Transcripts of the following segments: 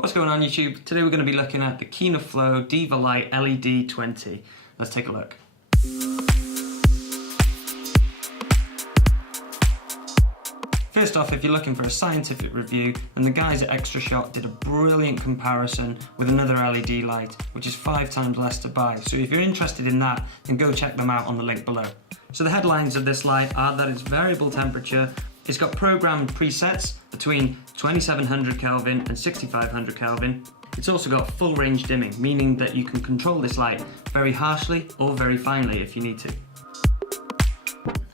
What's going on YouTube? Today we're going to be looking at the Kino Flo Diva-Lite LED 20. Let's take a look. First off, if you're looking for a scientific review, then the guys at Extra Shot did a brilliant comparison with another LED light, which is 5 times less to buy. So if you're interested in that, then go check them out on the link below. So the headlines of this light are that it's variable temperature, it's got programmed presets between 2700 Kelvin and 6500 Kelvin. It's also got full range dimming, meaning that you can control this light very harshly or very finely if you need to.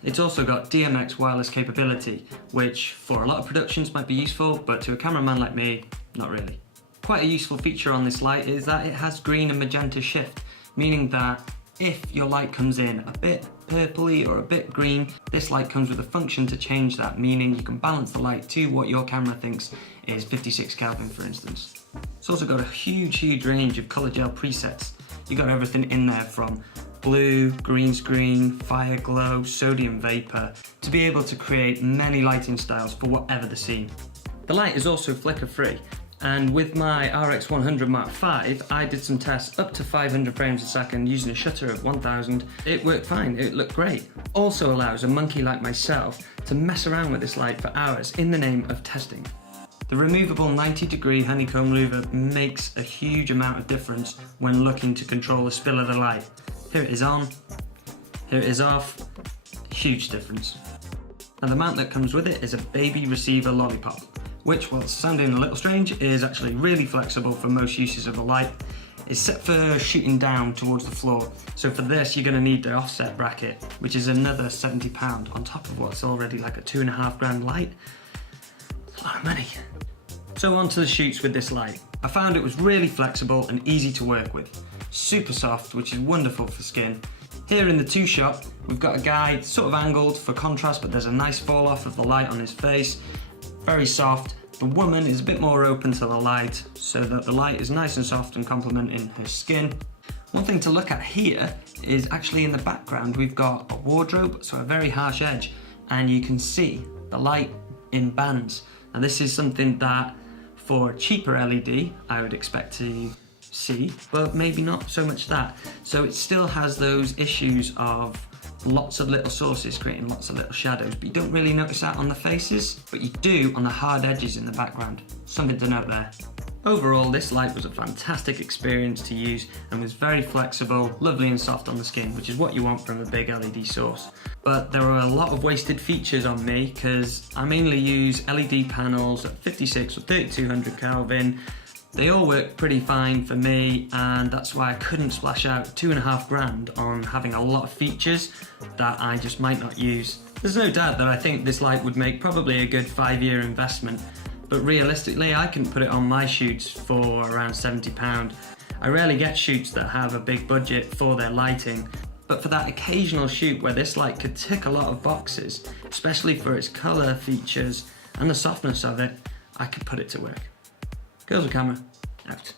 It's also got DMX wireless capability, which for a lot of productions might be useful, but to a cameraman like me, not really. Quite a useful feature on this light is that it has green and magenta shift, meaning that if your light comes in a bit purpley or a bit green, this light comes with a function to change that, meaning you can balance the light to what your camera thinks is 56 Kelvin, for instance. It's also got a huge range of color gel presets. You got everything in there from blue, green screen, fire glow, sodium vapor, to be able to create many lighting styles for whatever the scene. The light is also flicker free, and with my RX100 Mark V, I did some tests up to 500 frames a second using a shutter of 1000. It worked fine, it looked great. Also allows a monkey like myself to mess around with this light for hours in the name of testing. The removable 90-degree honeycomb louver makes a huge amount of difference when looking to control the spill of the light. Here it is on, here it is off, huge difference. Now the mount that comes with it is a baby receiver lollipop, which, while sounding a little strange, is actually really flexible for most uses of the light. It's set for shooting down towards the floor, so for this you're going to need the offset bracket, which is another £70 on top of what's already like a £2.5 light. It's a lot of money. So on to the shoots with this light. I found it was really flexible and easy to work with. Super soft, which is wonderful for skin. Here in the two shot, we've got a guy sort of angled for contrast, but there's a nice fall off of the light on his face. Very soft. The woman is a bit more open to the light, so that the light is nice and soft and complementing her skin. One thing to look at here is actually in the background we've got a wardrobe, so a very harsh edge, and you can see the light in bands. Now this is something that for a cheaper LED I would expect to see, but maybe not so much that. So it still has those issues of lots of little sources creating lots of little shadows, but you don't really notice that on the faces, but you do on the hard edges in the background. Something to note there. Overall, this light was a fantastic experience to use and was very flexible, lovely and soft on the skin, which is what you want from a big LED source. But there are a lot of wasted features on me because I mainly use LED panels at 56 or 3200 Kelvin. They all work pretty fine for me, and that's why I couldn't splash out £2.5 on having a lot of features that I just might not use. There's no doubt that I think this light would make probably a good 5-year investment, but realistically I can put it on my shoots for around £70. I rarely get shoots that have a big budget for their lighting, but for that occasional shoot where this light could tick a lot of boxes, especially for its colour features and the softness of it, I could put it to work. Girls with camera, out.